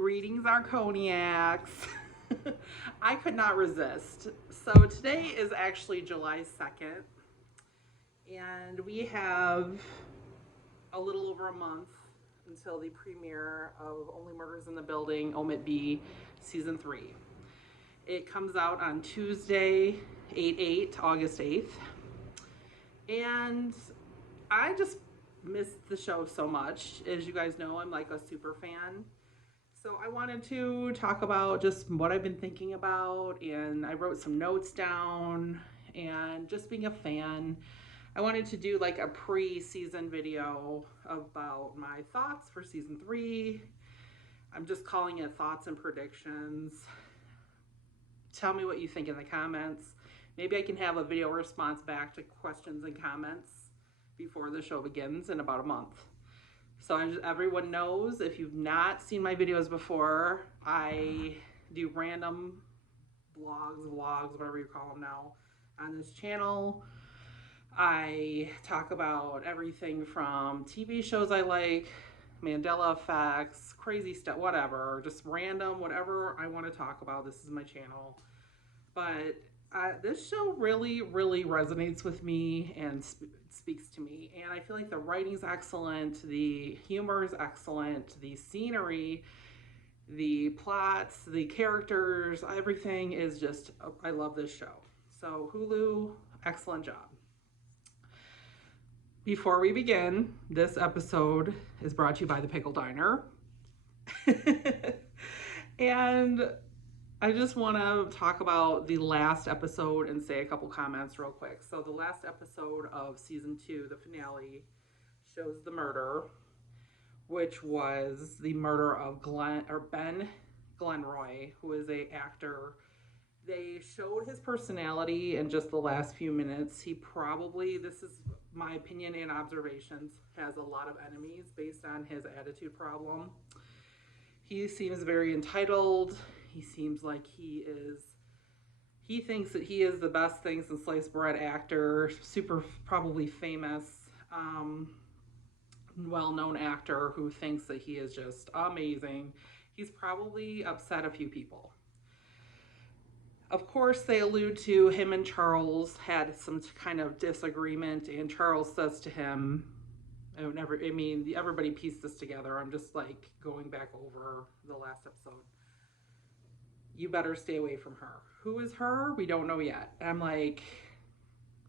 Greetings, Arconiacs. I could not resist. So today is actually July 2nd, and we have a little over a month until the premiere of Only Murders in the Building, Omit B, Season 3. It comes out on Tuesday, 8/8, August 8th. And I just missed the show so much. As you guys know, I'm like a super fan. So I wanted to talk about just what I've been thinking about, and I wrote some notes down, and just being a fan. I wanted to do like a pre-season video about my thoughts for season 3. I'm just calling it thoughts and predictions. Tell me what you think in the comments. Maybe I can have a video response back to questions and comments before the show begins in about a month. So everyone knows, if you've not seen my videos before, I do random vlogs, whatever you call them now, on this channel. I talk about everything from TV shows I like, Mandela effects, crazy stuff, whatever, just random, whatever I want to talk about. This is my channel. But this show really resonates with me and speaks to me, and I feel like the writing's excellent, the humor is excellent, the scenery, the plots, the characters, everything is just, I love this show. So Hulu, excellent job. Before we begin, this episode is brought to you by the Pickle Diner. And I just want to talk about the last episode and say a couple comments real quick. So the last episode of season 2, the finale, shows the murder, which was the murder of Ben Glenroy, who is an actor. They showed his personality in just the last few minutes. He probably, this is my opinion and observations, has a lot of enemies based on his attitude problem. He seems very entitled. He seems like he thinks that he is the best thing since sliced bread actor, super probably famous, well-known actor who thinks that he is just amazing. He's probably upset a few people. Of course, they allude to him and Charles had some kind of disagreement, and Charles says to him, everybody pieced this together. I'm just like going back over the last episode. You better stay away from her. Who is her? We don't know yet. And I'm like,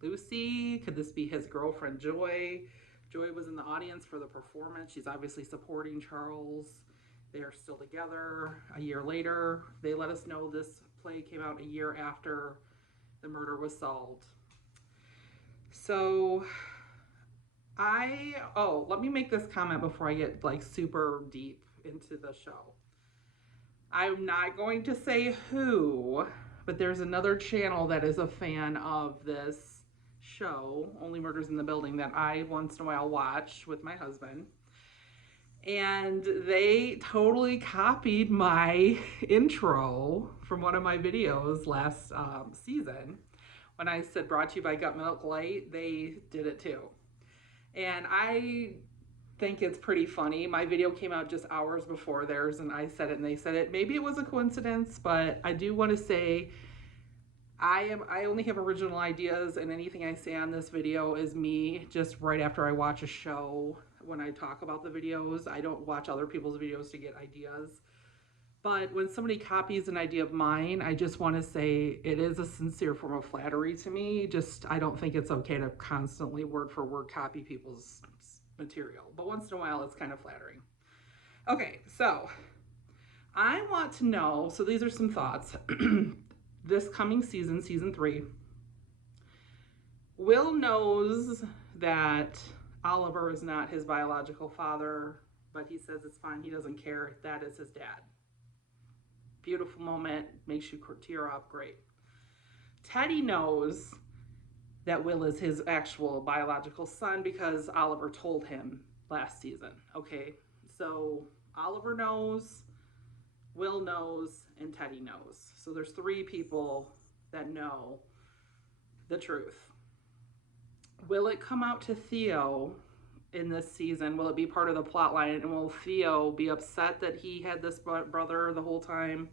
Lucy? Could this be his girlfriend, Joy? Joy was in the audience for the performance. She's obviously supporting Charles. They are still together a year later. They let us know this play came out a year after the murder was solved. So let me make this comment before I get like super deep into the show. I'm not going to say who, but there's another channel that is a fan of this show, Only Murders in the Building, that I once in a while watch with my husband. And they totally copied my intro from one of my videos last season. When I said brought to you by Gut Milk Light, they did it too. And I think it's pretty funny. My video came out just hours before theirs, and I said it and they said it. Maybe it was a coincidence, but I do want to say I only have original ideas, and anything I say on this video is me just right after I watch a show. When I talk about the videos, I don't watch other people's videos to get ideas. But when somebody copies an idea of mine, I just want to say it is a sincere form of flattery to me. I don't think it's okay to constantly word for word copy people's material, but once in a while it's kind of flattering. Okay, so I want to know, so these are some thoughts. This coming season, season 3, Will knows that Oliver is not his biological father, but he says it's fine, he doesn't care, that is his dad. Beautiful moment, makes you tear up, great. Teddy knows that Will is his actual biological son because Oliver told him last season. Okay, so Oliver knows, Will knows, and Teddy knows. So there's 3 people that know the truth. Will it come out to Theo in this seaon? Will it be part of the plot line? And will Theo be upset that he had this brother the whole time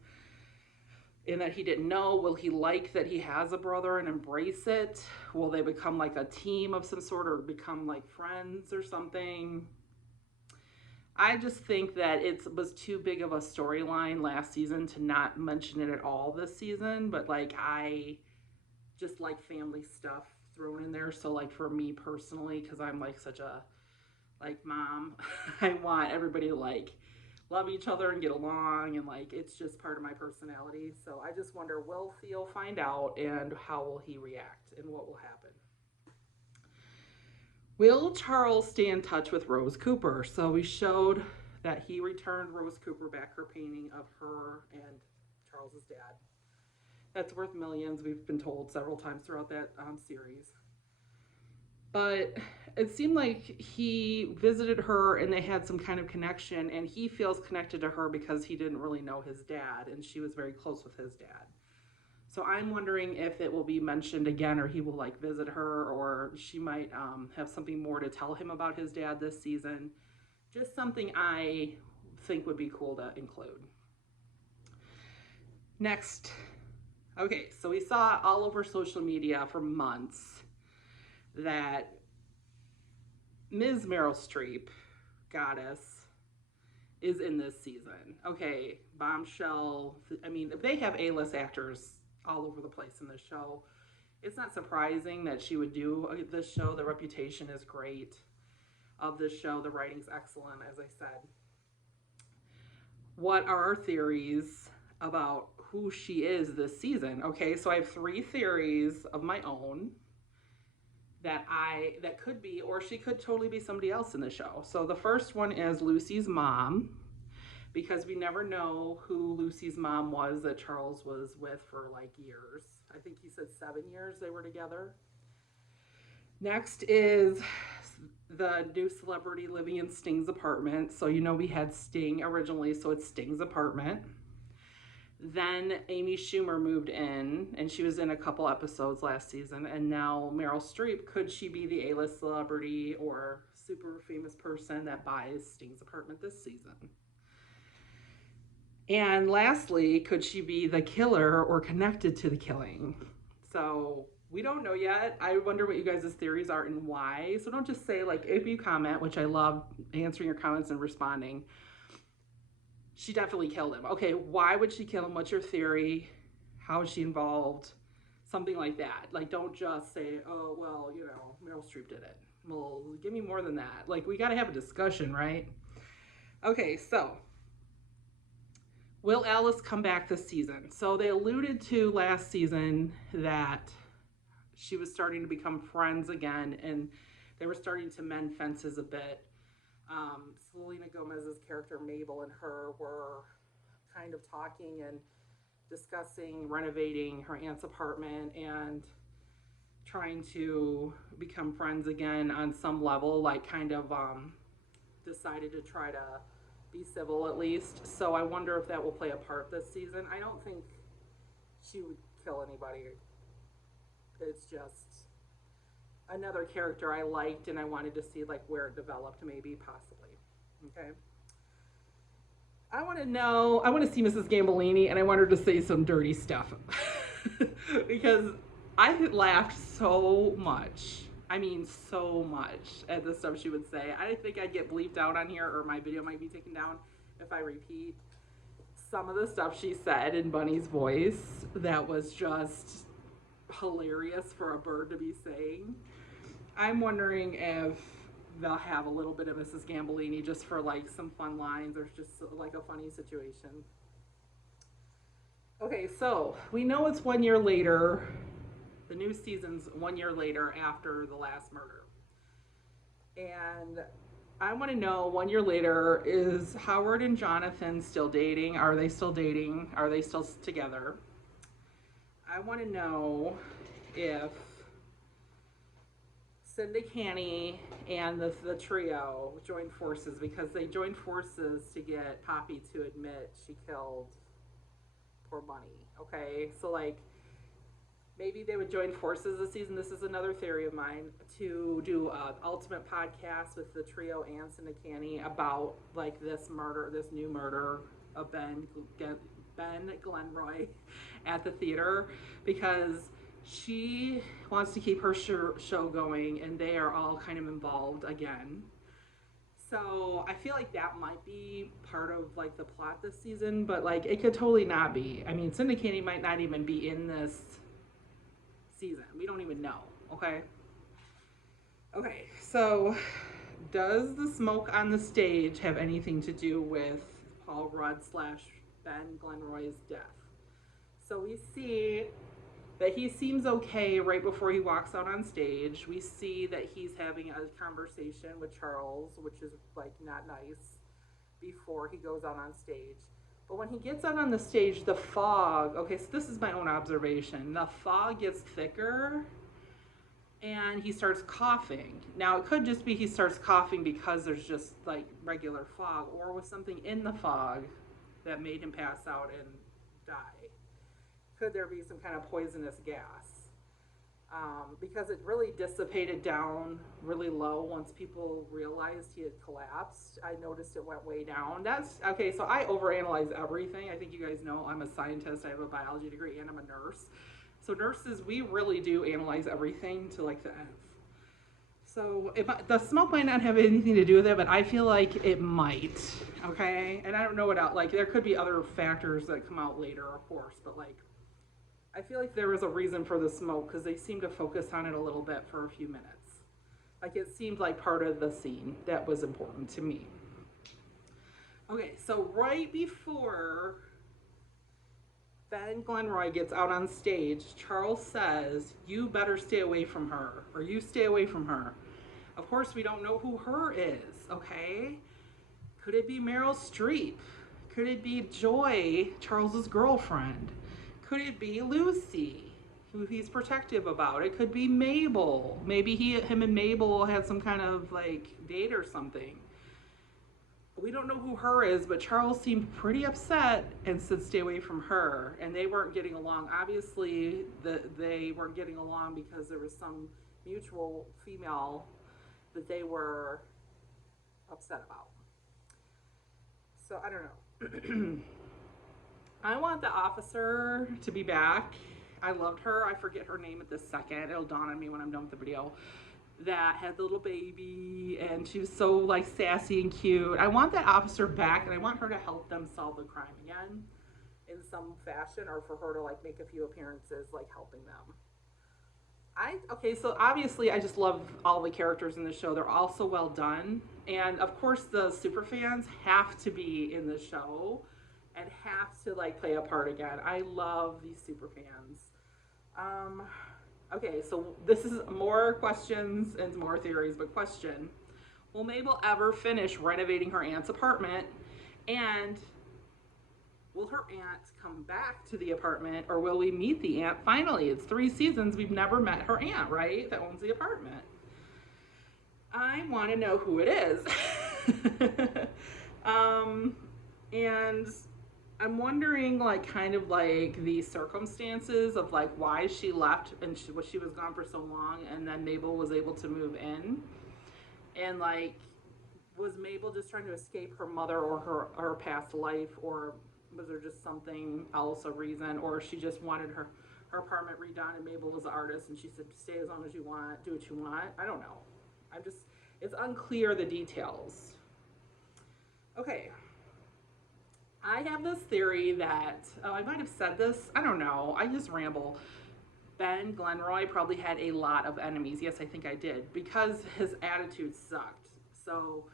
and that he didn't know? Will he like that he has a brother and embrace it? Will they become like a team of some sort or become like friends or something? I just think that it was too big of a storyline last season to not mention it at all this season. But like, I just like family stuff thrown in there. So like for me personally, because I'm like such a like mom, I want everybody to like love each other and get along, and like it's just part of my personality. So I just wonder, will Theo find out, and how will he react, and what will happen? Will Charles stay in touch with Rose Cooper? So we showed that he returned Rose Cooper back her painting of her and Charles's dad. That's worth millions, we've been told several times throughout that series. But it seemed like he visited her and they had some kind of connection, and he feels connected to her because he didn't really know his dad, and she was very close with his dad. So I'm wondering if it will be mentioned again, or he will like visit her, or she might have something more to tell him about his dad this season. Just something I think would be cool to include. Next. Okay, so we saw all over social media for months that Ms. Meryl Streep, goddess, is in this season. Okay, bombshell. I mean, they have A-list actors all over the place in this show. It's not surprising that she would do this show. The reputation is great of this show. The writing's excellent, as I said. What are our theories about who she is this season? Okay, so I have 3 theories of my own that could be, or she could totally be somebody else in the show. So the first one is Lucy's mom, because we never know who Lucy's mom was that Charles was with for like years. I think he said 7 years they were together. Next is the new celebrity living in Sting's apartment. So you know we had Sting originally, so it's Sting's apartment. Then Amy Schumer moved in, and she was in a couple episodes last season. And now Meryl Streep, could she be the A-list celebrity or super famous person that buys Sting's apartment this season? And lastly, could she be the killer or connected to the killing? So we don't know yet. I wonder what you guys' theories are and why. So don't just say, like, if you comment, which I love answering your comments and responding, she definitely killed him. Okay, why would she kill him? What's your theory? How is she involved? Something like that. Like, don't just say, oh, well, you know, Meryl Streep did it. Well, give me more than that. Like, we got to have a discussion, right? Okay, so will Alice come back this season? So they alluded to last season that she was starting to become friends again, and they were starting to mend fences a bit. Selena Gomez's character Mabel and her were kind of talking and discussing renovating her aunt's apartment and trying to become friends again on some level, like kind of decided to try to be civil at least. So I wonder if that will play a part this season. I don't think she would kill anybody. It's just another character I liked, and I wanted to see like where it developed, maybe, possibly. Okay. I want to see Mrs. Gambolini, and I want her to say some dirty stuff. Because I laughed so much. I mean, so much at the stuff she would say. I think I'd get bleeped out on here, or my video might be taken down if I repeat some of the stuff she said in Bunny's voice. That was just hilarious for a bird to be saying. I'm wondering if they'll have a little bit of Mrs. Gambolini just for like some fun lines or just like a funny situation. Okay, so we know it's 1 year later. The new season's 1 year later after the last murder. And I want to know, 1 year later, is Howard and Jonathan still dating? Are they still dating? Are they still together? I want to know if Cindy Canny and the trio joined forces, because they joined forces to get Poppy to admit she killed poor Bunny. Okay, so like Maybe they would join forces this season. This is another theory of mine, to do an ultimate podcast with the trio Ants and Canny about like this murder, this new murder of Ben Glenroy at the theater, because she wants to keep her show going, and they are all kind of involved again. So I feel like that might be part of like the plot this season, but like it could totally not be. I mean, Cindy Candy might not even be in this season. We don't even know. Okay. Okay. So, does the smoke on the stage have anything to do with Paul Rudd / Ben Glenroy's death? So we see that he seems okay right before he walks out on stage. We see that he's having a conversation with Charles, which is like not nice, before he goes out on stage. But when he gets out on the stage, the fog, okay, so this is my own observation, the fog gets thicker and he starts coughing. Now, it could just be he starts coughing because there's just like regular fog, or with something in the fog that made him pass out and die. Could there be some kind of poisonous gas? Because it really dissipated down really low once people realized he had collapsed. I noticed it went way down. That's okay. So I overanalyze everything. I think you guys know I'm a scientist. I have a biology degree and I'm a nurse. So nurses, we really do analyze everything to like the nth. So the smoke might not have anything to do with it, but I feel like it might. Okay, and I don't know what else. Like there could be other factors that come out later, of course, but like. I feel like there was a reason for the smoke because they seemed to focus on it a little bit for a few minutes. Like it seemed like part of the scene that was important to me. Okay, so right before Ben Glenroy gets out on stage, Charles says, "You better stay away from her," or "You stay away from her." Of course, we don't know who her is, okay? Could it be Meryl Streep? Could it be Joy, Charles's girlfriend? Could it be Lucy, who he's protective about? It could be Mabel. Maybe him and Mabel had some kind of like date or something. We don't know who her is, but Charles seemed pretty upset and said stay away from her. And they weren't getting along. Obviously, they weren't getting along because there was some mutual female that they were upset about. So I don't know. I want the officer to be back. I loved her. I forget her name at this second. It'll dawn on me when I'm done with the video. That had the little baby, and she was so like sassy and cute. I want that officer back, and I want her to help them solve the crime again in some fashion, or for her to like make a few appearances, like helping them. Okay, so obviously I just love all the characters in the show. They're all so well done, and of course the Superfans have to be in the show and have to like play a part again. I love these Superfans. Okay, so this is more questions and more theories, but question: will Mabel ever finish renovating her aunt's apartment? And will her aunt come back to the apartment, or will we meet the aunt finally? It's 3 seasons, we've never met her aunt, right? That owns the apartment. I want to know who it is. And I'm wondering, like, kind of like the circumstances of like why she left and she was gone for so long, and then Mabel was able to move in, and like, was Mabel just trying to escape her mother or her past life, or was there just something else, a reason, or she just wanted her apartment redone, and Mabel was the artist and she said stay as long as you want, do what you want? I don't know. It's unclear, the details. Okay. I have this theory that, I might have said this, I don't know, I just ramble. Ben Glenroy probably had a lot of enemies. Yes, I think I did, because his attitude sucked. So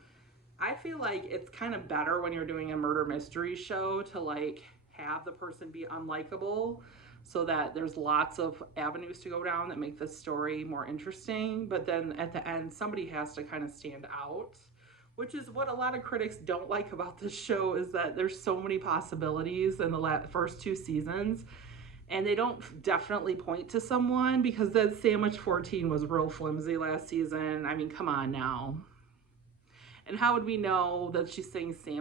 I feel like it's kind of better when you're doing a murder mystery show to like have the person be unlikable, so that there's lots of avenues to go down that make the story more interesting. But then at the end, somebody has to kind of stand out, which is what a lot of critics don't like about this show, is that there's so many possibilities in the first 2 seasons, and they don't definitely point to someone, because that Sandwich 14 was real flimsy last season. I mean, come on now. And how would we know that she's saying sandwich?